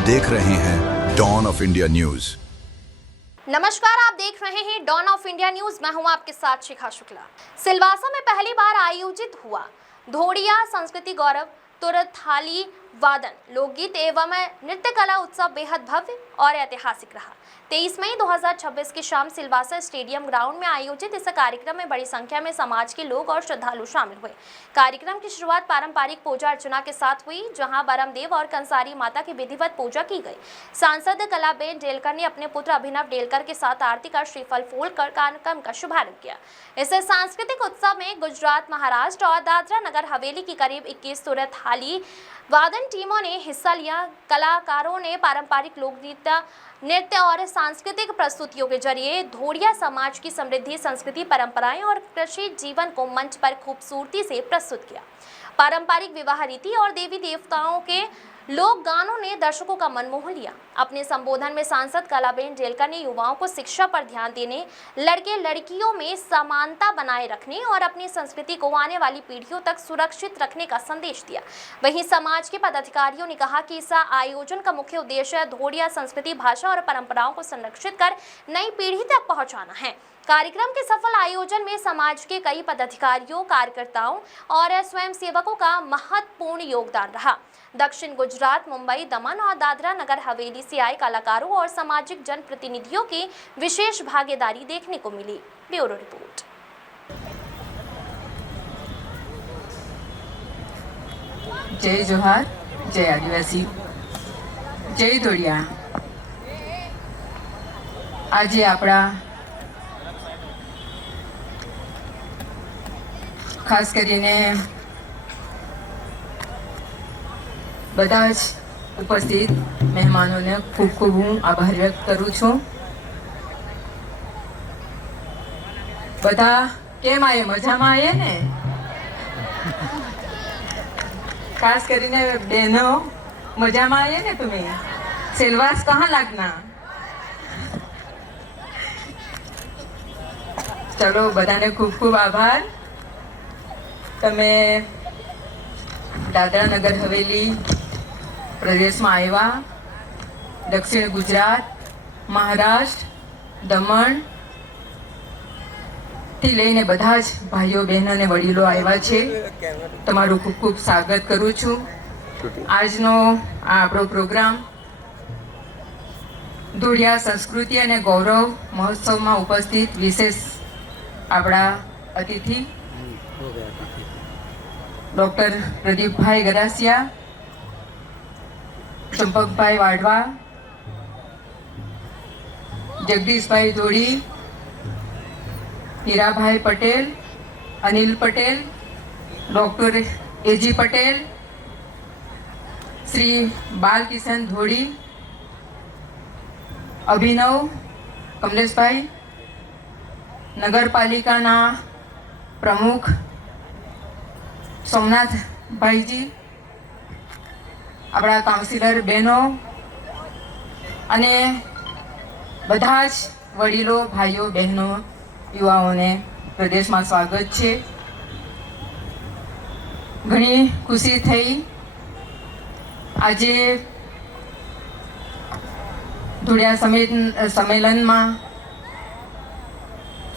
आप देख रहे हैं डॉन ऑफ इंडिया न्यूज। नमस्कार, आप देख रहे हैं डॉन ऑफ इंडिया न्यूज। मैं हूं आपके साथ शिखा शुक्ला। सिलवासा में पहली बार आयोजित हुआ धोड़िया संस्कृति गौरव तुरथाली वादन लोकगीत एवं नृत्य कला उत्सव बेहद भव्य और ऐतिहासिक रहा। 23 मई 2026 की शाम सिलवासा स्टेडियम ग्राउंड में आयोजित इस कार्यक्रम में बड़ी संख्या में समाज के लोग और श्रद्धालु शामिल हुए। कार्यक्रम की शुरुआत पारंपरिक पूजा अर्चना के साथ हुई, जहां बरमदेव और कंसारी माता की विधिवत पूजा की गई। सांसद कलाबेन डेलकर ने अपने पुत्र अभिनव डेलकर के साथ आरती कर श्रीफल फूलकर कार्यक्रम का शुभारंभ किया। इस सांस्कृतिक उत्सव में गुजरात, महाराष्ट्र और दादरा नगर हवेली की करीब 21 तुरथाली वादन टीमों ने हिस्सा लिया। कलाकारों ने पारंपरिक लोकगीत, नृत्य और सांस्कृतिक प्रस्तुतियों के जरिए धोड़िया समाज की समृद्धि, संस्कृति, परंपराएं और कृषि जीवन को मंच पर खूबसूरती से प्रस्तुत किया। पारंपरिक विवाह रीति और देवी देवताओं के लोक गानों ने दर्शकों का मन मोह लिया। अपने संबोधन में सांसद कलाबेन डेलकर ने युवाओं को शिक्षा पर ध्यान देने, लड़के लड़कियों में समानता बनाए रखने और अपनी संस्कृति को आने वाली पीढ़ियों तक सुरक्षित रखने का संदेश दिया। वहीं समाज के पदाधिकारियों ने कहा कि इस आयोजन का मुख्य उद्देश्य धोड़िया संस्कृति, भाषा और परंपराओं को संरक्षित कर नई पीढ़ी तक पहुँचाना है। कार्यक्रम के सफल आयोजन में समाज के कई पदाधिकारियों, कार्यकर्ताओं और स्वयंसेवकों का महत्वपूर्ण योगदान रहा। दक्षिण गुजरात, मुंबई, दमन और दादरा नगर हवेली से आए कलाकारों और सामाजिक जनप्रतिनिधियों की विशेष भागीदारी देखने को मिली। Bureau report. जय जोहार, जय आदिवासी, जय धोड़िया। आज आपड़ा खास करीने બધા જ ઉપસ્થિત મહેમાનોને ખૂબ ખૂબ હું આભાર વ્યક્ત કરું છું। બધા કેમ આયે? મજામાં આયે ને? ખાસ કરીને બહેનો મજામાં આયે ને? તમે સેલવાસ કહાં લાગના? ચલો, બધાને ખૂબ ખૂબ આભાર। તમે દાદરા નગર હવેલી પ્રદેશમાં આવ્યા। દક્ષિણ ગુજરાત, મહારાષ્ટ્ર, દમણથી લઈને બધા જ ભાઈઓ બહેનો અને વડીલો આવ્યા છે। તમારું ખૂબ ખૂબ સ્વાગત કરું છું। આજનો આ આપણો પ્રોગ્રામ ધોળિયા સંસ્કૃતિ અને ગૌરવ મહોત્સવમાં ઉપસ્થિત વિશેષ આપણા અતિથિ ડૉક્ટર પ્રદીપભાઈ ગરાસિયા, ચંપકભાઈ વાડવા, જગદીશભાઈ ધોળી, હીરાભાઈ પટેલ, અનિલ પટેલ, ડૉક્ટર એજી પટેલ, શ્રી બાલકિશન ધોળી, અભિનવ કમલેશભાઈ, નગરપાલિકાના પ્રમુખ સોમનાથ ભાઈજી, આપણા કાઉન્સિલર બહેનો અને બધા જ વડીલો, ભાઈઓ, બહેનો, યુવાઓને પ્રદેશમાં સ્વાગત છે। ઘણી ખુશી થઈ આજે ધોળિયા સંમેલનમાં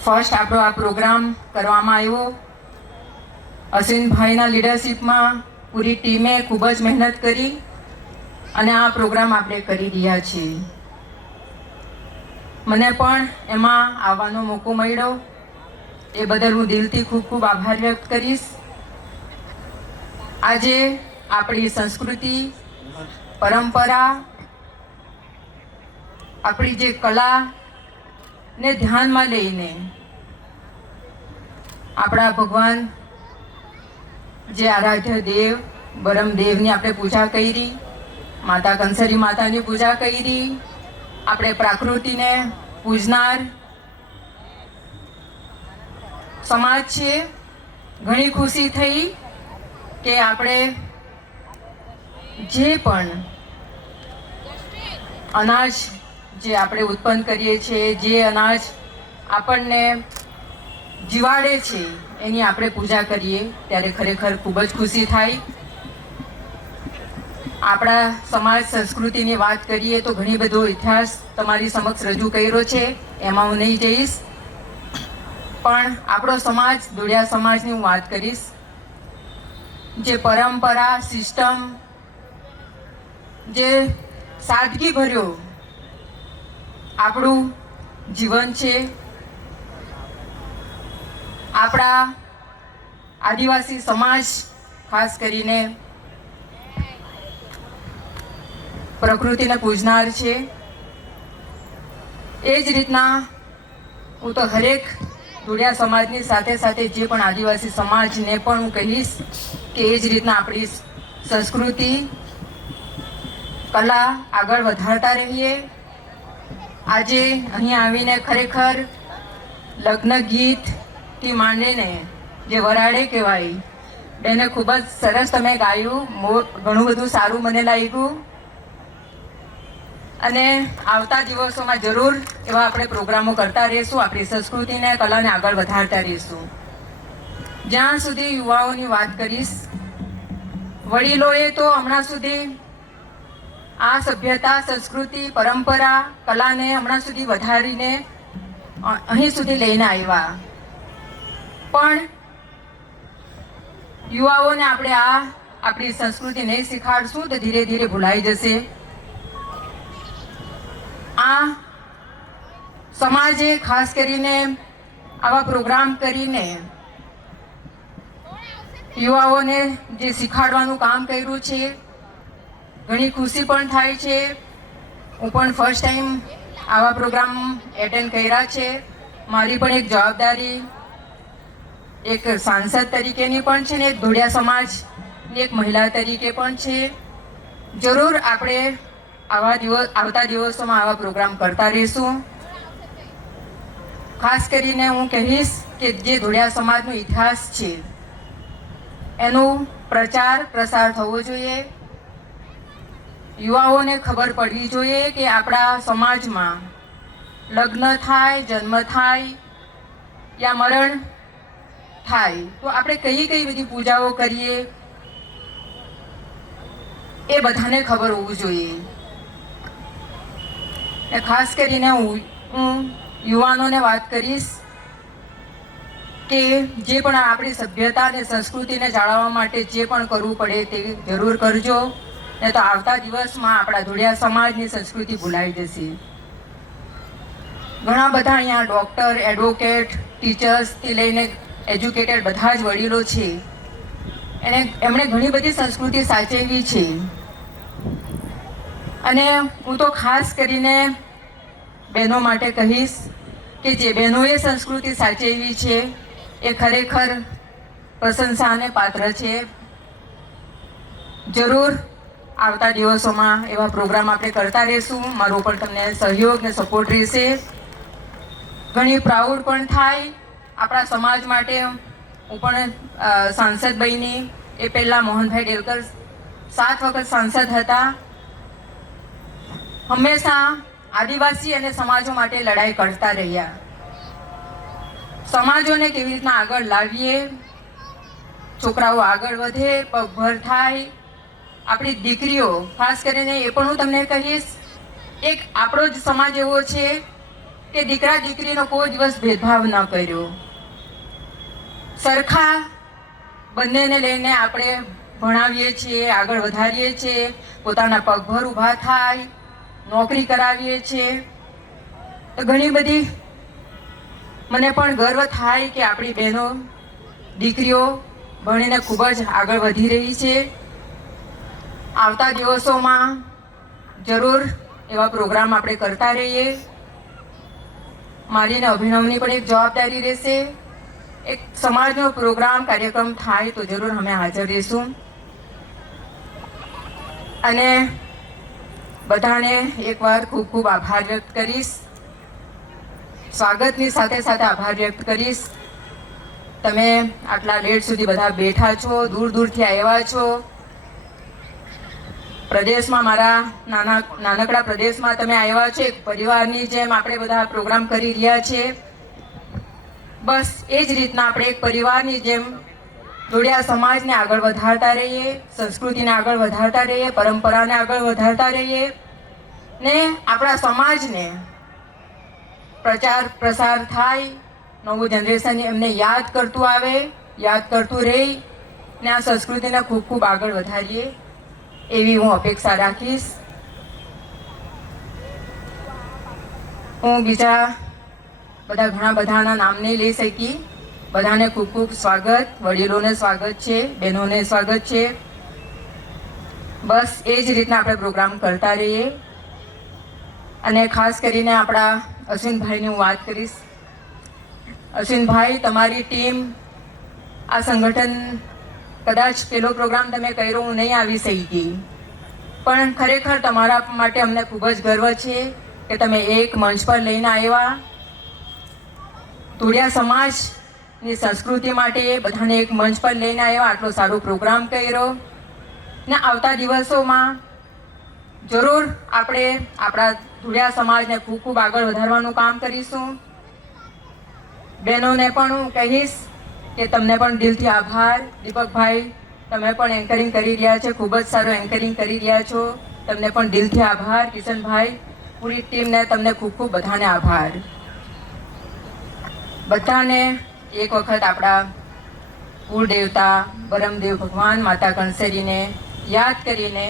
ફર્સ્ટ આપણો આ પ્રોગ્રામ કરવામાં આવ્યો। અશ્વિનભાઈના લીડરશિપમાં પૂરી ટીમે ખૂબ જ મહેનત કરી અને આ પ્રોગ્રામ આપણે કરી રહ્યા છીએ। મને પણ એમાં આવવાનો મોકો મળ્યો, એ બદલ હું દિલથી ખૂબ ખૂબ આભાર વ્યક્ત કરીશ। આજે આપણી સંસ્કૃતિ, પરંપરા, આપણી જે કલાને ધ્યાનમાં લઈને આપણા ભગવાન જે આરાધ્ય દેવ બરમદેવની આપણે પૂજા કરી, માતા કંસરી માતાની પૂજા કરી, આપણે પ્રકૃતિને પૂજનાર સમાજ છે। ઘણી ખુશી થઈ કે આપણે જે પણ અનાજ જે આપણે ઉત્પન્ન કરીએ છીએ, જે અનાજ આપણને જીવાડે છે, એની આપણે પૂજા કરીએ ત્યારે ખરેખર ખૂબ જ ખુશી થાય। આપણા સમાજ સંસ્કૃતિની વાત કરીએ તો ઘણી બધો ઇતિહાસ તમારી સમક્ષ રજૂ કર્યો છે, એમાં હું નહીં જઈશ. પણ આપણો સમાજ, દોડિયા સમાજની હું વાત કરીશ. જે પરંપરા, સિસ્ટમ, જે સાદગી ભર્યો આપણું જીવન છે, આપણા આદિવાસી સમાજ ખાસ કરીને પ્રકૃતિને પૂજનાર છે. એ જ રીતના હું તો હરેક દોડિયા સમાજની સાથે સાથે જે પણ આદિવાસી સમાજને પણ હું કહીશ કે એ જ રીતના આપણી સંસ્કૃતિ, કલા આગળ વધારતા રહીએ. આજે અહીં આવીને ખરેખર લગ્ન ગીતથી માંડીને જે વરાળે કહેવાય, બેને ખૂબ જ સરસ તમે ગાયું, ઘણું બધું સારું મને લાગ્યું. અને આવતા દિવસોમાં જરૂર એવા આપણે પ્રોગ્રામો કરતા રહીશું, આપણી સંસ્કૃતિને, કલાને આગળ વધારતા રહીશું. જ્યાં સુધી યુવાઓની વાત કરીશ, વડીલોએ તો હમણાં સુધી આ સભ્યતા, સંસ્કૃતિ, પરંપરા, કલાને હમણાં સુધી વધારીને અહીં સુધી લઈને આવ્યા. પણ યુવાઓને આપણે આપણી સંસ્કૃતિ નહીં શીખાડશું તો ધીરે ધીરે ભૂલાઈ જશે. આ સમાજે ખાસ કરીને આવા પ્રોગ્રામ કરીને યુવાઓને જે શીખાડવાનું કામ કર્યું છે, ઘણી ખુશી પણ થાય છે. હું પણ ફર્સ્ટ ટાઈમ આવા પ્રોગ્રામ એટેન્ડ કર્યા છે. મારી પણ એક જવાબદારી એક સાંસદ તરીકેની પણ છે ને એક દોડિયા સમાજની એક મહિલા તરીકે પણ છે. જરૂર આપણે આવતા દિવસોમાં આવા પ્રોગ્રામ કરતા રહીશું. ખાસ કરીને હું કહીશ કે જે દોડિયા સમાજનો ઇતિહાસ છે એનું પ્રચાર પ્રસાર થવો જોઈએ. યુવાઓને ખબર પડવી જોઈએ કે આપણા સમાજમાં લગ્ન થાય, જન્મ થાય યા મરણ થાય તો આપણે કઈ કઈ બધી પૂજાઓ કરીએ એ બધાને ખબર હોવું જોઈએ. ખાસ કરીને હું યુવાનોને વાત કરીશ કે જે પણ આપણી સભ્યતા અને સંસ્કૃતિને જાળવવા માટે જે પણ કરવું પડે તે જરૂર કરજો, ને તો આવતા દિવસમાં આપણા દોડિયા સમાજની સંસ્કૃતિ ભૂલાઈ જશે. ઘણા બધા અહીંયા ડૉક્ટર, એડવોકેટ, ટીચર્સથી લઈને એજ્યુકેટેડ બધા જ વડીલો છે. એમણે ઘણી બધી સંસ્કૃતિ સાચવી છે. અને હું તો ખાસ કરીને બહેનો માટે કહીશ કે જે બહેનોએ સંસ્કૃતિ સાચવી છે એ ખરેખર પ્રશંસાને પાત્ર છે. જરૂર આવતા દિવસોમાં એવા પ્રોગ્રામ આપણે કરતા રહીશું. મારો પણ તમને સહયોગ ને સપોર્ટ રહેશે. ઘણી પ્રાઉડ પણ થાય આપણા સમાજ માટે. હું પણ સાંસદ બની, એ પહેલાં મોહનભાઈ ડેલકર 7 વખત સાંસદ હતા. હંમેશા આદિવાસી અને સમાજો માટે લડાઈ કરતા રહ્યા. સમાજોને કેવી રીતના આગળ લાવીએ, છોકરાઓ આગળ વધે, પગભર થાય. આપણી દીકરીઓ ખાસ કરીને એ પણ હું તમને કહીશ, એક આપણો જ સમાજ એવો છે કે દીકરા દીકરીનો કોઈ દિવસ ભેદભાવ ન કર્યો. સરખા બંનેને લઈને આપણે ભણાવીએ છીએ, આગળ વધારીએ છીએ, પોતાના પગભર ઊભા થાય, નોકરી કરાવીએ છીએ. તો ઘણી બધી મને પણ ગર્વ થાય કે આપણી બહેનો, દીકરીઓ ભણીને ખૂબ જ આગળ વધી રહી છે. આવતા દિવસોમાં જરૂર એવા પ્રોગ્રામ આપણે કરતા રહીએ. મારી ને અભિનવની પણ એક જવાબદારી રહેશે. એક સમાજનો પ્રોગ્રામ, કાર્યક્રમ થાય તો જરૂર અમે હાજર રહીશું. અને બધાને એકવાર ખૂબ ખૂબ આભાર વ્યક્ત કરીશ. સ્વાગતની સાથે સાથે આભાર વ્યક્ત કરીશ. તમે આટલા લેટ સુધી બધા બેઠા છો, દૂર દૂરથી આવ્યા છો. પ્રદેશમાં, મારા નાનકડા પ્રદેશમાં તમે આવ્યા છો. એક પરિવારની જેમ આપણે બધા પ્રોગ્રામ કરી રહ્યા છીએ. બસ એ જ રીતના આપણે એક પરિવારની જેમ જોડિયા સમાજને આગળ વધારતા રહીએ, સંસ્કૃતિને આગળ વધારતા રહીએ, પરંપરાને આગળ વધારતા રહીએ ને આપણા સમાજને પ્રચાર પ્રસાર થાય, નવું જનરેશન એમને યાદ કરતું આવે, યાદ કરતું રહે ને આ સંસ્કૃતિને ખૂબ ખૂબ આગળ વધારીએ એવી હું અપેક્ષા રાખીશ. હું બીજા બધા ઘણા બધાના નામ નહીં લઈ શકી. બધાને ખૂબ ખૂબ સ્વાગત, વડીલોને સ્વાગત છે, બહેનોને સ્વાગત છે. બસ એ જ રીતના આપણે પ્રોગ્રામ કરતા રહીએ. અને ખાસ કરીને આપણા અશ્વિનભાઈની હું વાત કરીશ. અશ્વિનભાઈ, તમારી ટીમ, આ સંગઠન, કદાચ પેલો પ્રોગ્રામ તમે કર્યો હું નહીં આવી શકી, પણ ખરેખર તમારા માટે અમને ખૂબ જ ગર્વ છે કે તમે એક મંચ પર લઈને આવ્યા. ધોડિયા સમાજની સંસ્કૃતિ માટે બધાને એક મંચ પર લઈને આવ્યા, આટલો સારો પ્રોગ્રામ કર્યો ને આવતા દિવસોમાં જરૂર આપણે આપણા ધોડિયા સમાજને ખૂબ ખૂબ આગળ વધારવાનું કામ કરીશું. બહેનોને પણ હું કહીશ કે તમને પણ દિલથી આભાર. દીપકભાઈ, તમે પણ એન્કરિંગ કરી રહ્યા છો, ખૂબ જ સારું એન્કરિંગ કરી રહ્યા છો, તમને પણ દિલથી આભાર. કિશનભાઈ, પૂરી ટીમને તમને ખૂબ ખૂબ બધાને આભાર. બધાને એક વખત આપણા કુળ દેવતા બરમદેવ ભગવાન માતા કંસરીને યાદ કરીને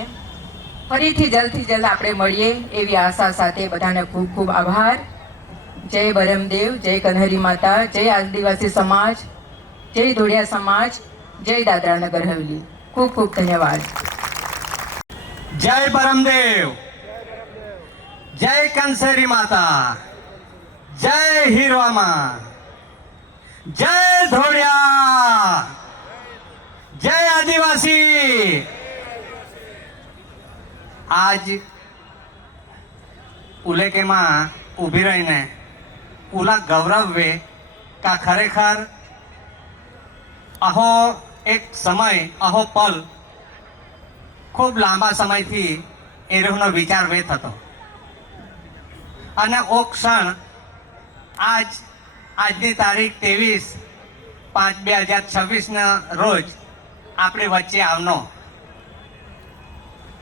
ફરીથી જલ્દથી જલ્દ આપણે મળીએ એવી આશા સાથે બધાને ખૂબ ખૂબ આભાર. જય બરમદેવ, જય કન્હરી માતા, જય આદિવાસી સમાજ, જય ધોડિયા સમાજ, જય દાદરા નગર હવેલી. ખૂબ ખૂબ ધન્યવાદ. જય બરમદેવ, જય કંસેરી માતા, જય હીરવામાં, જય ધોડિયા, જય આદિવાસી. આજ ઉલેકેમાં ઊભી રહીને ઉલા ગૌરવે કા ખરેખર આહો એક સમય, આહો પલ ખૂબ લાંબા સમયથી એનો વિચાર વ્યથ હતો અને ઓ ક્ષણ આજની તારીખ 23/5/2026ના રોજ આપણી વચ્ચે આવનો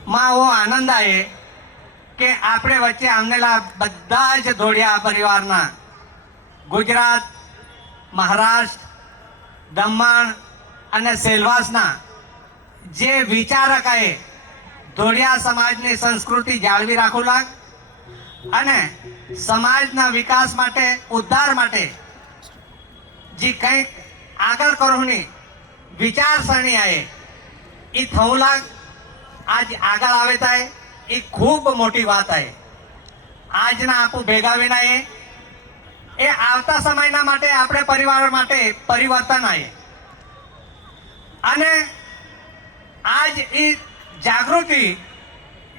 માં એવો આનંદ આવે કે આપણે વચ્ચે આવેલા બધા જ ધોડિયા પરિવારના ગુજરાત, મહારાષ્ટ્ર, દમણ અને સેલવાસના જે વિચારકોએ ધોડિયા સમાજની સંસ્કૃતિ જાળવી રાખવા અને સમાજના વિકાસ માટે, ઉદ્ધાર માટે જે કંઈક આગળ કરવાની વિચારસરણી આવે એ થવું લાગ આજ આગળ આવે થાય એ ખૂબ મોટી વાત આવે. આજના આપણું ભેગા વિના એ આવતા સમયના માટે આપણે પરિવાર માટે પરિવર્તન આવે અને આજ એ જાગૃતિ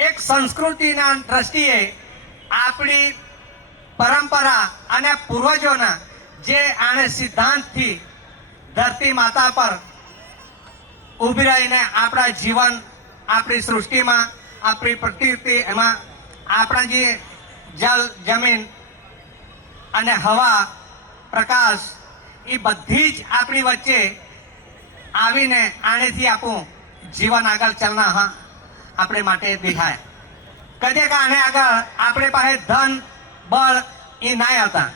એક સંસ્કૃતિના દ્રષ્ટિએ આપણી પરંપરા અને પૂર્વજોના જે આને સિદ્ધાંતથી ધરતી માતા પર ઊભી રહીને આપણા જીવન, આપણી સૃષ્ટિમાં, આપણી પ્રકૃતિ, એમાં આપણા જે જલ, જમીન અને હવા, પ્રકાશ એ બધી જ આપણી વચ્ચે આવીને આનેથી આપણું જીવન આગળ ચાલના આપણે માટે દેખાય. કદાચ આને આગળ આપણે પાસે ધન, બળ એ ના હતા,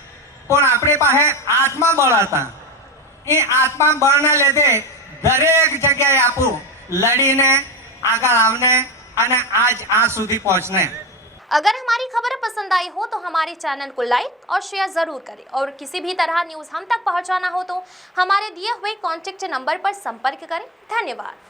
પણ આપણી પાસે આત્મબળ હતા. એ આત્મબળને લીધે દરેક જગ્યાએ આપણું લડીને આગળ આવને અને આજ આ સુધી पहुंचने। अगर हमारी खबर पसंद आई हो तो हमारे चैनल को लाइक और शेयर जरूर करें और किसी भी तरह न्यूज़ हम तक पहुंचाना हो तो हमारे दिए हुए कॉन्टैक्ट नंबर पर संपर्क करें। धन्यवाद।